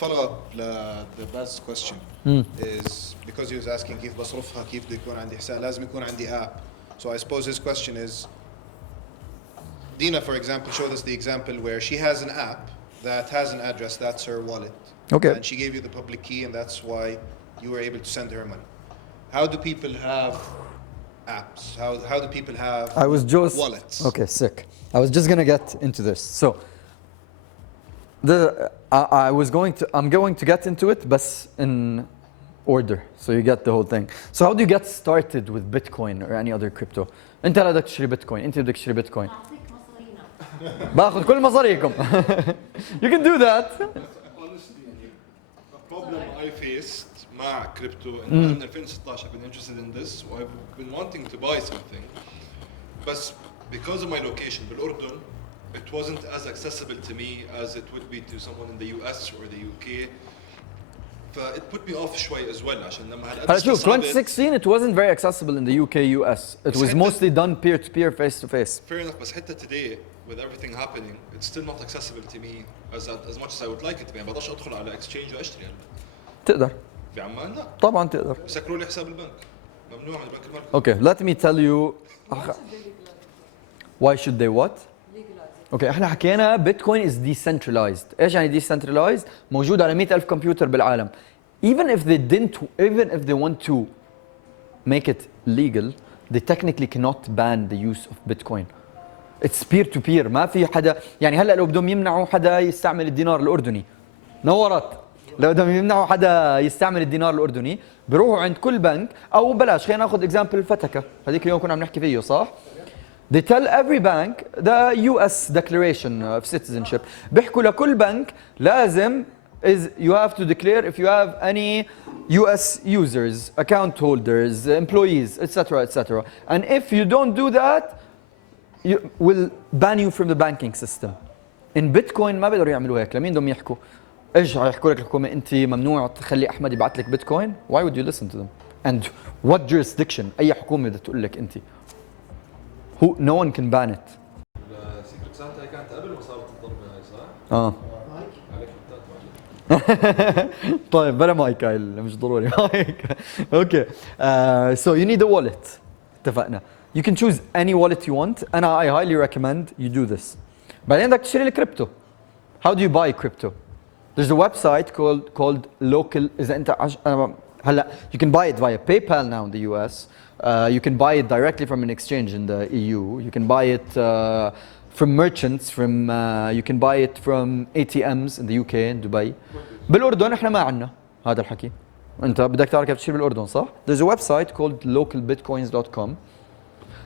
follow up the best question is because he was asking كيف بصرفها كيف بده يكون عندي حساب لازم يكون عندي app. So I suppose his question is Dina, for example, showed us the example where she has an app that has an address, that's her wallet. Okay. And she gave you the public key, and that's why you were able to send her money. How do people have apps? How do people have wallets? Okay, sick. I was just gonna get into this. So I'm going to get into it, but in order, so you get the whole thing. So how do you get started with Bitcoin or any other crypto? انت لا بدك تشتري بيتكوين، انت بدك تشتري بيتكوين. باخذ كل مصاريكم. You can do that. Honestly, a problem I faced مع crypto من 2016 I've been interested in this so I've been wanting to buy something but because of my location بالأردن it wasn't as accessible to me as it would be to someone in the US or the UK it put me off شوي as well عشان لما هلا شوف 2016 it wasn't very accessible in the UK US it was mostly done peer to peer face to face. Fair enough بس حتى today with everything happening it's still not accessible to me as much as I would like it to be. ما بقدرش ادخل على exchange واشتري تقدر بعمان لا طبعا تقدر يسكروا لي حساب البنك ممنوع من البنك المركزي. Okay, let me tell you why should they what? Okay, احنا حكينا Bitcoin is decentralized. ايش يعني decentralized؟ موجود على 100,000 كمبيوتر بالعالم. Even if they want to make it legal, they technically cannot ban the use of Bitcoin. It's peer to peer. ما في حدا يعني هلا لو بدهم يمنعوا حدا يستعمل الدينار الأردني نورت لو بدهم يمنعوا حدا يستعمل الدينار الأردني بيروحوا عند كل بنك أو بلاش خلينا ناخذ اكزامبل الفتكة هذيك اليوم كنا عم نحكي فيه صح؟ They tell every bank the US declaration of citizenship بيحكوا لكل بنك لازم is you have to declare if you have any US users, account holders, employees, etc. etc. And if you don't do that will ban you from the banking system. In Bitcoin ما بيقدروا يعملوا هيك، لمين بدهم يحكوا؟ ايش حيحكوا لك الحكومة أنت ممنوع تخلي أحمد يبعث لك بيتكوين؟ Why would you listen to them? And what jurisdiction؟ أي حكومة بدها تقول لك أنت؟ No one can ban it. السيكرت سانتا كانت قبل ما صارت الضربة هاي صح؟ طيب بلا مايك هاي مش ضروري مايك. Okay. So you need a wallet. اتفقنا. You can choose any wallet you want and I highly recommend you do this. بعدين بدك تشتري الكريبتو. How do you buy crypto? There's a website called local إذا أنت هلا you can buy it via PayPal now in the US. You can buy it directly from an exchange in the EU. You can buy it from merchants you can buy it from ATMs in the UK in Dubai. بالأردن احنا ما عندنا هذا الحكي. أنت بدك تعرف كيف تشتري بالأردن صح؟ There's a website called localbitcoins.com.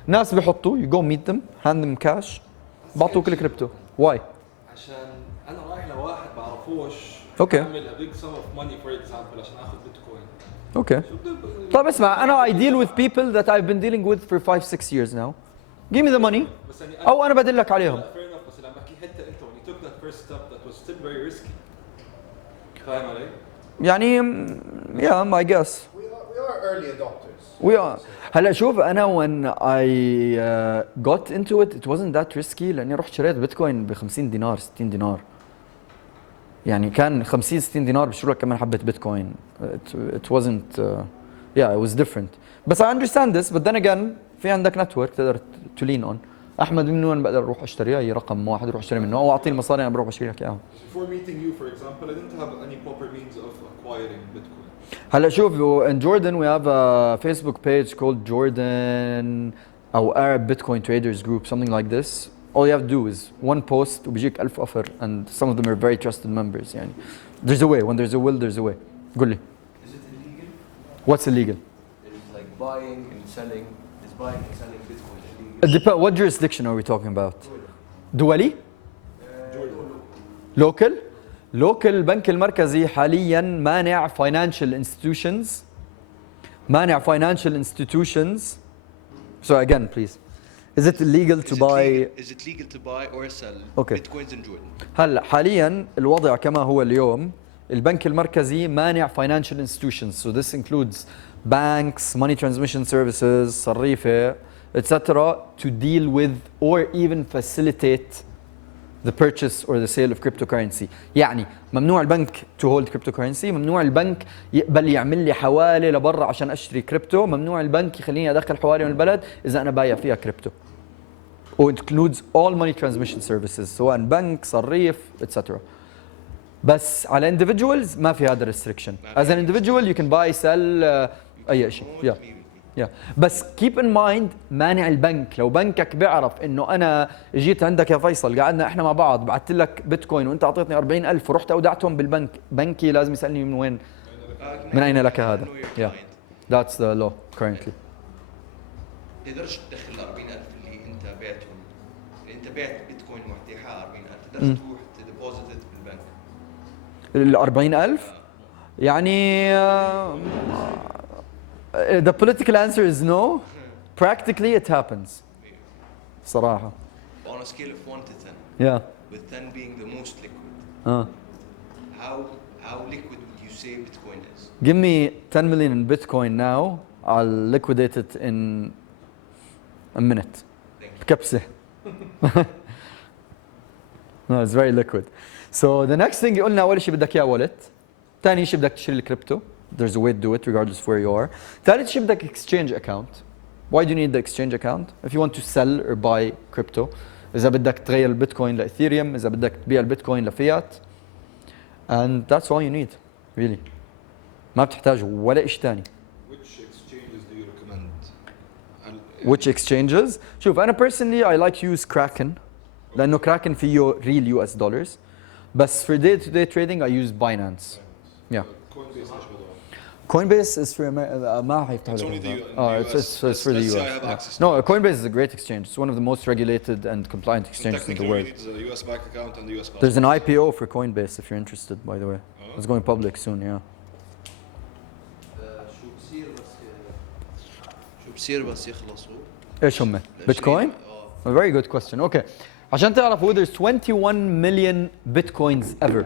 ناس بيحطوا you go meet them hand them cash بعطوك الكريبتو. Why? عشان أنا رايح لواحد بعرفوش Okay. أعمل a big sum of money for example عشان آخذ بيتكوين. Okay. طيب اسمع أنا I deal with people that I've been dealing with for 5-6 years now. Give me the money. أو أنا بدلك عليهم. Fair enough بس لما بحكي حتى أنت when you took that first step that was still very risky. فاهم علي؟ يعني yeah I guess. We are early adopters. We are. هلا شوف أنا when I got into it wasn't that risky لأني رحت شريت بيتكوين ب 50 دينار 60 دينار. يعني كان 50 60 دينار بشتروا لك كمان حبة بيتكوين. It wasn't yeah it was different. But I understand this but then again في عندك network تقدر to lean on. أحمد من وين بقدر أروح أشتري أي رقم واحد أروح أشتري منه أو أعطيه المصاري أنا بروح بشتري لك إياها. Before meeting you for example I didn't have any proper means of acquiring Bitcoin. هلا شوف in Jordan we have a Facebook page called Jordan أو Arab Bitcoin Traders Group something like this. All you have to do is one post وبيجيك 1000 offer and some of them are very trusted members يعني. There's a way when there's a will there's a way. قول لي. Is it illegal? What's illegal? It's like buying and selling. Is buying and selling Bitcoin illegal? It depends. What jurisdiction are we talking about? دولي؟ Local? Local البنك المركزي حاليا مانع financial institutions. So again please. Is it illegal to buy? Is it legal to buy or sell Bitcoins in Jordan? هلا حاليا الوضع كما هو اليوم البنك المركزي مانع financial institutions. So this includes banks, money transmission services, صريفة, etc. to deal with or even facilitate the purchase or the sale of cryptocurrency. يعني ممنوع البنك to hold cryptocurrency، ممنوع البنك يقبل يعمل لي حوالة لبرا عشان اشتري كريبتو، ممنوع البنك يخليني ادخل حوالي من البلد اذا انا بايع فيها كريبتو. Or includes all money transmission services سواء بنك، صريف etc. بس على individuals ما في هذا restriction. As an individual you can buy sell اي شيء. Yeah. Yeah. بس keep in mind مانع البنك. لو بنكك بيعرف انه انا جيت عندك يا فيصل قعدنا احنا مع بعض بعثت لك بيتكوين وانت اعطيتني 40,000 ورحت اودعتهم بالبنك، بنكي لازم يسالني من وين، من اين لك هذا. Yeah. That's the law currently. تقدرش تدخل ال 40,000 اللي انت بعتهم، اللي انت بعت بيتكوين وحتيحها 40,000 تقدرش تروح تديبوزيت بالبنك. ال 40,000 يعني the political answer is no. Practically it happens. صراحة. On a scale of 1 to 10. Yeah. With 10 being the most liquid. How liquid would you say Bitcoin is? Give me 10 million in Bitcoin now. I'll liquidate it in a minute. بكبسة. No, it's very liquid. So the next thing قلنا أول شيء بدك إياه wallet. ثاني شيء بدك تشتري الكريبتو. There's a way to do it regardless of where you are. ثالث شيء بدك exchange account. Why do you need the exchange account? If you want to sell or buy crypto. إذا بدك تغير البيتكوين لإثيريوم، إذا بدك تبيع البيتكوين لفيات. And that's all you need, really. ما بتحتاج ولا إيش تاني. Which exchanges do you recommend? Which exchanges? شوف أنا personally I like to use Kraken. لأنه Kraken فيه real US dollars. بس for day to day trading I use Binance. Yeah. Coinbase ايش وضعه؟ Coinbase is for ما حيفتحوا It's لك only the إياها. it's for the let's say I US. have Yeah. access to No, it. Coinbase is a great exchange. It's one of the most regulated and compliant exchanges in the Technically, world. we need a US bank account and a US passport. There's an IPO for Coinbase if you're interested, by the way. It's going public soon, yeah. شو بصير بس يخلصوا؟ ايش هم؟ بيتكوين؟ A very good question. Okay. عشان تعرفوا there's 21 million bitcoins ever.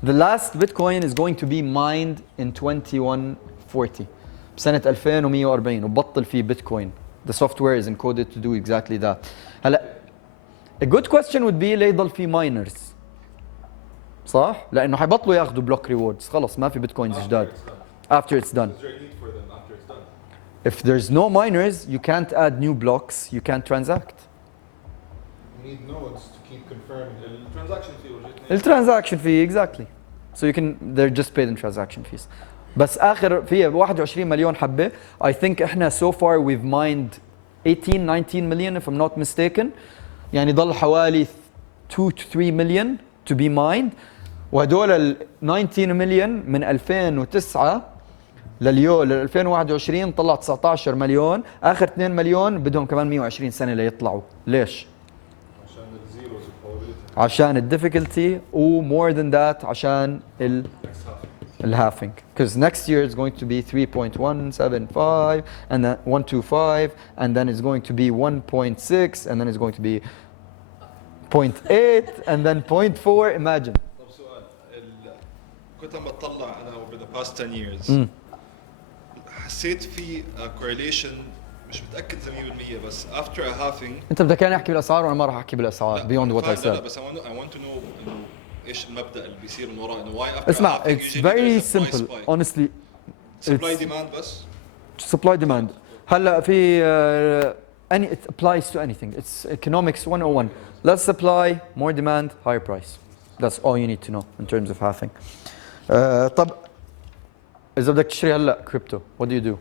The last Bitcoin is going to be mined in 2140 بسنة 2140 وبطل فيه Bitcoin. The software is encoded to do exactly that. هلا a good question would be ليه يضل فيه miners؟ صح؟ لأنه حيبطلوا ياخذوا block rewards، خلص ما في Bitcoins جداد. After it's done. Is there a need for them after it's done? If there's no miners, you can't add new blocks, you can't transact. You need nodes to keep confirming. الترانزاكشن fee وجهتني. الترانزاكشن fee exactly. So you can they're just paid in transaction fees. بس آخر فيها 21 مليون حبة. I think إحنا so far we've mined 19 million if I'm not mistaken. يعني ضل حوالي 2 to 3 million to be mined. وهدول ال 19 million من 2009 لليوم ل 2021 طلع 19 مليون، آخر 2 مليون بدهم كمان 120 سنة ليطلعوا. ليش؟ عشان الزيروز probability. عشان الديفيكولتي و more than that عشان الهافينج. Because next year it's going to be 3.175 and then 125 and then it's going to be 1.6 and then it's going to be 0.8 and then 0.4. Imagine. طب سؤال كنت عم بتطلع انا over the past 10 years حسيت في correlation مش متاكد 100% بس after a halving. انت بدك يعني احكي بالاسعار وانا ما راح احكي بالاسعار beyond what I لا said. بس I want to know انه ايش المبدا اللي بيصير من وراء انه why after اسمع a halving it's usually very there's a price simple spike. honestly. Supply it's demand بس. supply demand. هلا في any it applies to anything. It's economics 101. Less supply, more demand, higher price. That's all you need to know in terms of halving. طب إذا بدك تشتري هلا crypto, what do you do?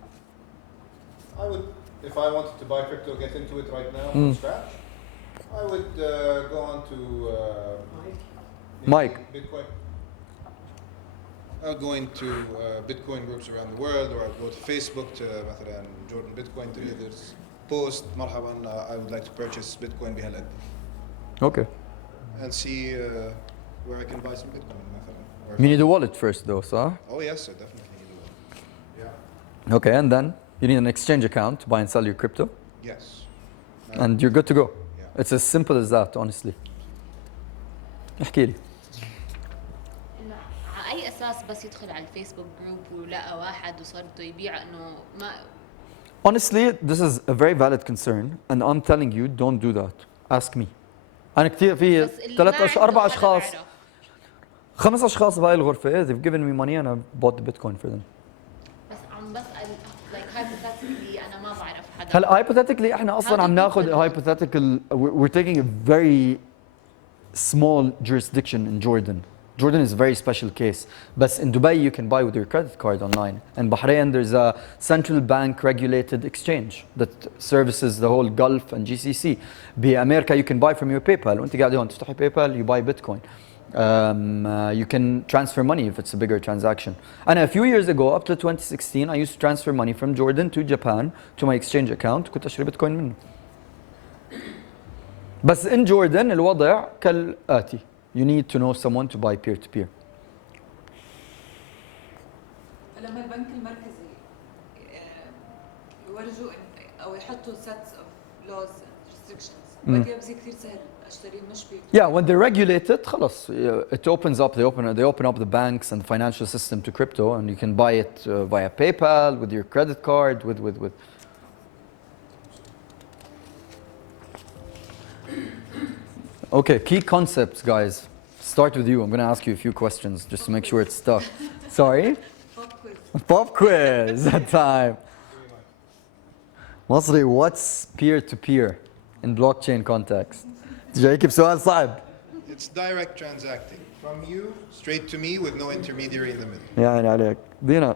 I would, if I wanted to buy crypto, get into it right now from scratch, I would go on to Mike. Bitcoin. I'll go into Bitcoin groups around the world, or I'll go to Facebook to مثلا Jordan Bitcoin to leaders post مرحبا I would like to purchase Bitcoin بهالقد. Okay. And see where I can buy some Bitcoin مثلا. You need a wallet first though, صح? Oh yes, sir, definitely need a wallet. Yeah. Okay, and then you need an exchange account to buy and sell your crypto, Yes. and you're good to go. Yeah. It's as simple as that, honestly. احكي لي. إنه على أي أساس بس يدخل على الفيسبوك جروب ولقى واحد وصار بده يبيع إنه ما Honestly, this is a very valid concern, and I'm telling you, don't do that. Ask me. انا كثير في بس اللي ما عنده 4 هذا اشخاص بعرف. 5 اشخاص بهاي الغرفه they've given me money and I bought the bitcoin for them. بس عم بسأل like hypothetically أنا ما بعرف حدا. هلا hypothetically احنا اصلا How do عم you ناخذ people- hypothetical we're taking a very small jurisdiction in Jordan. Jordan is a very special case. But in Dubai, you can buy with your credit card online. In Bahrain, there's a central bank regulated exchange that services the whole Gulf and GCC. بأمريكا, you can buy from your PayPal. وانت قاعد هون تفتحي PayPal, you buy Bitcoin. You can transfer money if it's a bigger transaction. And a few years ago, up to 2016, I used to transfer money from Jordan to Japan to my exchange account. كنت أشتري Bitcoin منه. بس in Jordan الوضع كالآتي. You need to know someone to buy peer-to-peer. لما البنك المركزي يورجوا او يحطوا sets of laws and restrictions بدي ابزي كثير سهل اشتري مش بي. Yeah, when they regulate it, خلاص, it opens up. They open up the banks and the financial system to crypto, and you can buy it via PayPal with your credit card with. Okay, key concepts, guys. Start with you. I'm going to ask you a few questions just to make sure it's stuck. Sorry? Pop quiz time. مصري, what's peer-to-peer in blockchain context? جايك بسؤال صعب. It's direct transacting from you straight to me with no intermediary in the middle. يا عيني عليك. Dina,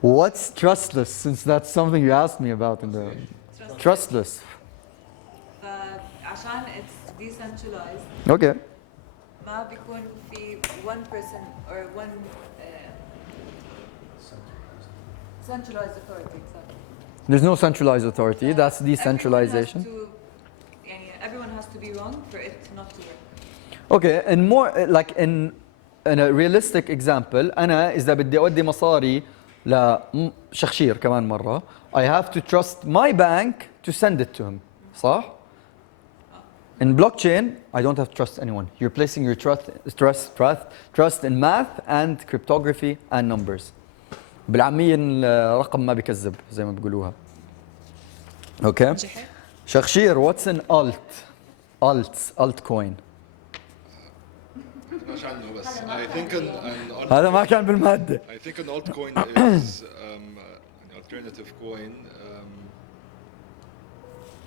what's trustless, since that's something you asked me about in the... Trustless. فعشان it's decentralized Okay. ما بيكون في one person or one centralized authority. Exactly. There's no centralized authority. That's decentralization. Everyone has to be wrong for it not to work. Okay, and more like in a realistic example, أنا إذا بدي أودي مصاري لشخشير كمان مرة, I have to trust my bank to send it to him. صح? In blockchain, I don't have to trust anyone. You're placing your trust in math and cryptography and numbers. بالعامية الرقم ما بكذب زي ما بيقولوها. Okay. شخشير, what's an altcoin? مش عنه بس I think an هذا ما كان بالمادة. I think an altcoin is an alternative coin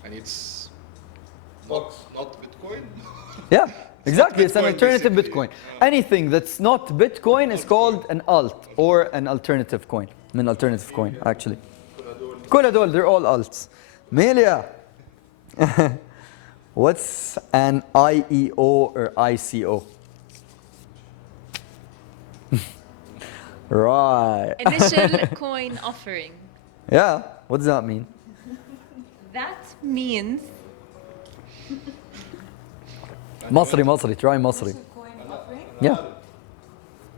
and it's not Bitcoin. Yeah, exactly. It's an Bitcoin, alternative basically. Bitcoin. Anything that's not Bitcoin is called an alt or an alternative coin. An alternative coin, actually. كل هدول, they're all alts. Melia, what's an IEO or ICO? Right. Initial coin offering. Yeah, what does that mean? That means مصري, try مصري. Coin offering. Yeah.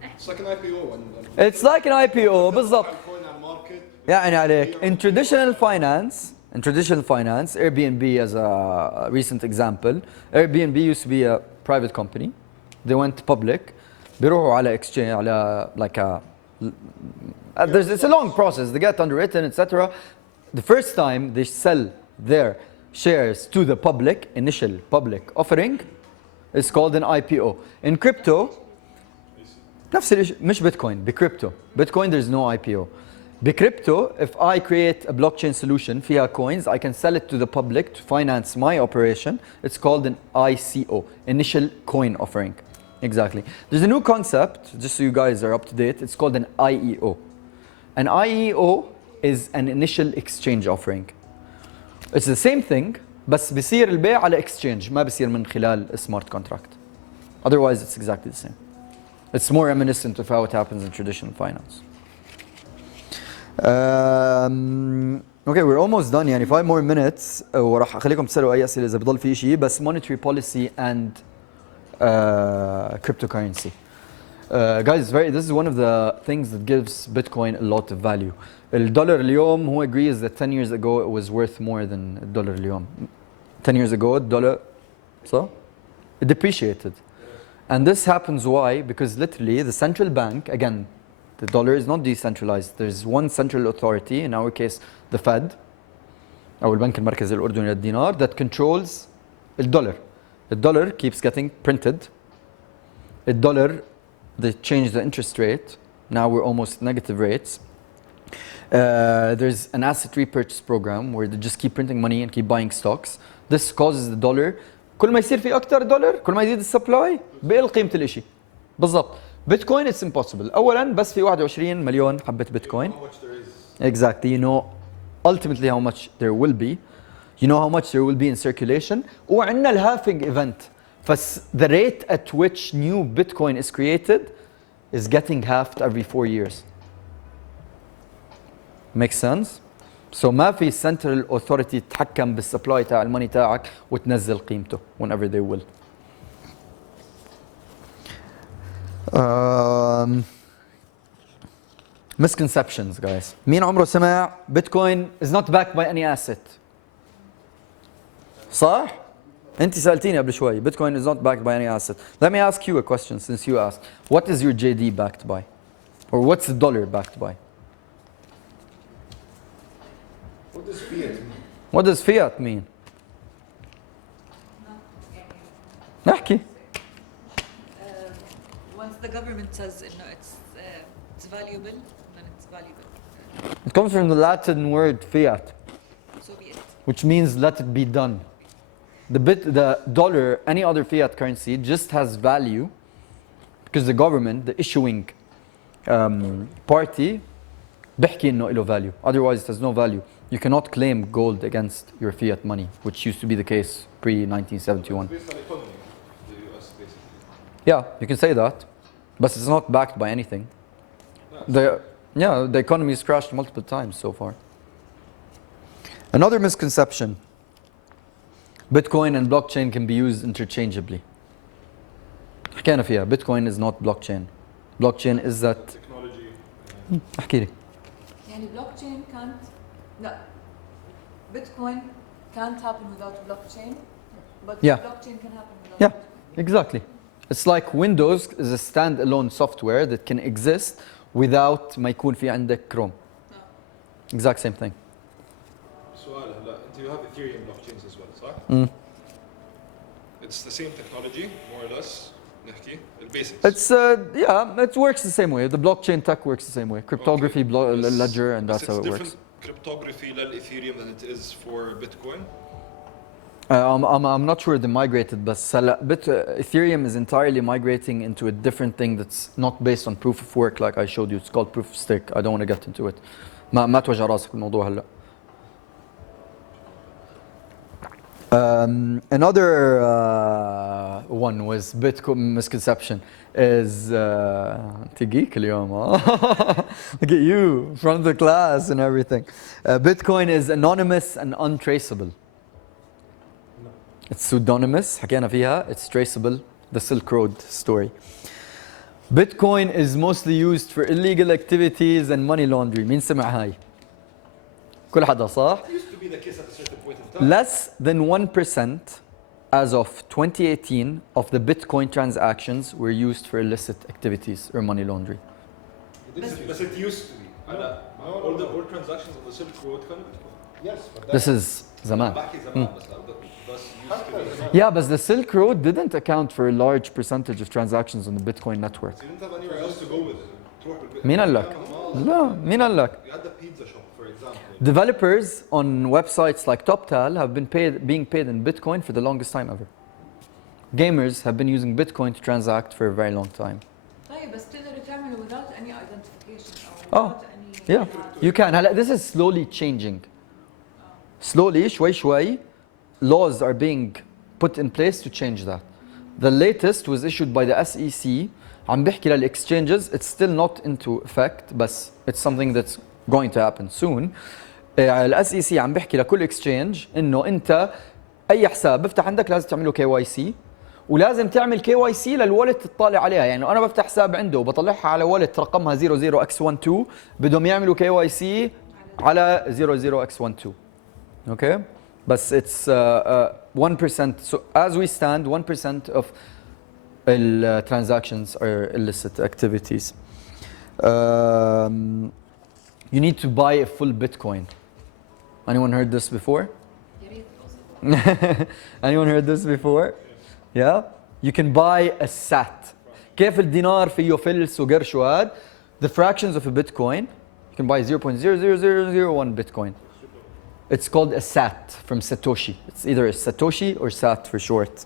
It's like an IPO and It's like an IPO, بالضبط. coin on market. يعني عليك. In traditional finance, Airbnb as a recent example, Airbnb used to be a private company. They went public. بيروحوا على exchange, على like a, it's a long process. They get underwritten, etc. The first time they sell their shares to the public, initial public offering, is called an IPO. In crypto, نفس الشيء, مش Bitcoin, بcrypto. Bitcoin, there's no IPO. Bcrypto, if I create a blockchain solution via coins, I can sell it to the public to finance my operation. It's called an ICO, initial coin offering. Exactly. There's a new concept, just so you guys are up to date. It's called an IEO. An IEO is an initial exchange offering. It's the same thing, بس بيصير البيع على exchange, ما بيصير من خلال a smart contract. Otherwise, it's exactly the same. It's more reminiscent of how it happens in traditional finance. Okay, we're almost done. يعني 5 more minutes. وراح أخليكم تسألوا أي أسئلة إذا بضل في شيء. بس monetary policy and cryptocurrency. Guys, this is one of the things that gives Bitcoin a lot of value. الدولار اليوم, who agrees that 10 years ago it was worth more than الدولار اليوم? 10 years ago, الدولار, so? It depreciated. And this happens why? Because literally the central bank, again, the dollar is not decentralized. There's one central authority, in our case, the Fed, أو البنك المركزي الأردني للدينار, that controls الدولار keeps getting printed. الدولار, they changed the interest rate. Now we're almost negative rates. There's an asset repurchase program where they just keep printing money and keep buying stocks. This causes the dollar, كل ما يصير في أكتر دولار كل ما يزيد السبلاي بقل قيمة الإشي. بالضبط. بيتكوين it's impossible. أولاً بس في 21 مليون حبة بيتكوين. How much there is. Exactly. You know ultimately how much there will be. You know how much there will be in circulation. وعندنا الهافing event. The rate at which new Bitcoin is created is getting halved every 4 years. Makes sense? So ما في central authority تتحكم بالسبلاي تاع الماني تاعك وتنزل قيمته whenever they will. Misconceptions, guys. مين عمره سمع Bitcoin is not backed by any asset؟ صح؟ أنت سألتيني قبل شوي. Bitcoin is not backed by any asset. Let me ask you a question since you asked. What is your JD backed by? Or what's the dollar backed by? What does fiat mean? What does fiat mean? نحكي. Once the government says it's valuable, then it's valuable. It comes from the Latin word fiat, So be it. which means let it be done. The dollar, any other fiat currency, just has value because the government, the issuing party, بحكي إنه له value. Otherwise, it has no value. You cannot claim gold against your fiat money, which used to be the case pre-1971. Based on economy, the US basically. Yeah, you can say that, but it's not backed by anything. The economy has crashed multiple times so far. Another misconception: Bitcoin and blockchain can be used interchangeably. حكينا فيها. Bitcoin is not blockchain. Blockchain is that. Technology. احكي لي. يعني blockchain can't. No. Bitcoin can't happen without blockchain, but Yeah. blockchain can happen without. Yeah, exactly. It's like Windows is a standalone software that can exist without ما يكون في عندك Chrome. Exact same thing. سؤال هلا انت you have Ethereum blockchains as well صح؟ It's the same technology more or less نحكي البيسكس. It's it works the same way. The blockchain tech works the same way. Cryptography, ledger, and that's how it works. Cryptography للإثيريوم than it is for Bitcoin. I'm not sure they migrated, but Ethereum is entirely migrating into a different thing that's not based on proof of work like I showed you. It's called proof of stake. I don't want to get into it. ما توجع راسك بالموضوع هلا. Another one was Bitcoin misconception is تجيك اليوم. Look at you, front of the class and everything. Bitcoin is anonymous and untraceable. It's pseudonymous, حكينا فيها. It's traceable. The Silk Road story. Bitcoin is mostly used for illegal activities and money laundering. مين سمع هاي؟ كل حدا صح؟ It used to be the case at a certain point in time. Less than 1% as of 2018 of the Bitcoin transactions were used for illicit activities or money laundering. But it used to be. All the old transactions on the Silk Road كانوا Bitcoin. Yes, but This is زمان. بحكي زمان بس used to be. Yeah, but the Silk Road didn't account for a large percentage of transactions on the Bitcoin network. You didn't have anywhere else to go with it. تروح بالبيت. مين قال لك؟ لا، مين قال لك؟ You had the pizza shop for example. Developers on websites like TopTal have been being paid in Bitcoin for the longest time ever. Gamers have been using Bitcoin to transact for a very long time. طيب بس تقدر تعمله without any identification Oh, أو without any. Yeah, you can. هلا this is slowly changing. Slowly, شوي شوي, laws are being put in place to change that. The latest was issued by the SEC. عم بحكي للexchanges, it's still not into effect, but it's something that's going to happen soon. ال SEC عم بحكي لكل exchange إنه أنت أي حساب بفتح عندك لازم تعمله KYC ولازم تعمل KYC للوالت تطلع عليها. يعني أنا بفتح حساب عنده وبطلعها على والت رقمها 00x12 بدهم يعملوا KYC على 00x12. Okay? But it's 1%. So as we stand, 1% of transactions are illicit activities. You need to buy a full Bitcoin. Anyone heard this before? يا ريت Anyone heard this before? Yeah? You can buy a sat. كيف الدينار فيه فلس وقرش وهاد. The fractions of a Bitcoin, you can buy 0.00001 Bitcoin. It's called a sat from Satoshi. It's either a Satoshi or sat for short.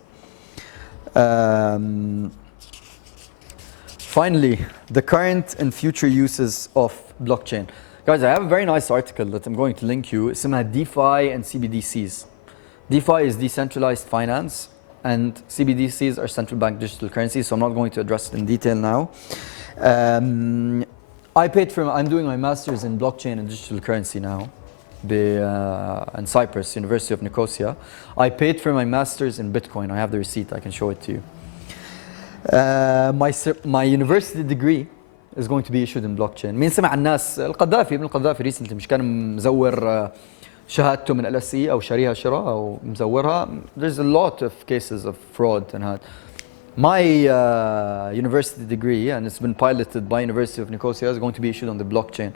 Finally, the current and future uses of blockchain. Guys, I have a very nice article that I'm going to link you. اسمها DeFi and CBDCs. DeFi is decentralized finance, and CBDCs are central bank digital currencies, so I'm not going to address it in detail now. I'm doing my master's in blockchain and digital currency now in Cyprus, University of Nicosia. I paid for my master's in Bitcoin. I have the receipt, I can show it to you. My university degree is going to be issued in blockchain. مين سمع الناس القذافي ابن القذافي recently مش كان مزور شهادته من LSE أو شاريها شراء أو مزورها. There's a lot of cases of fraud and that. My university degree, and it's been piloted by University of Nicosia, is going to be issued on the blockchain.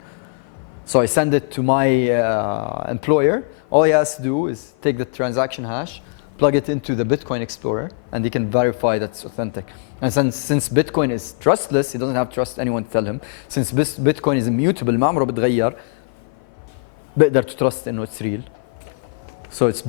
So I send it to my employer. All he has to do is take the transaction hash, plug it into the Bitcoin Explorer, and he can verify that it's authentic. And since Bitcoin is trustless, he doesn't have to trust anyone to tell him. Since Bitcoin is immutable, ما عمره بتغير، بقدر to trust إنه it's real. So it's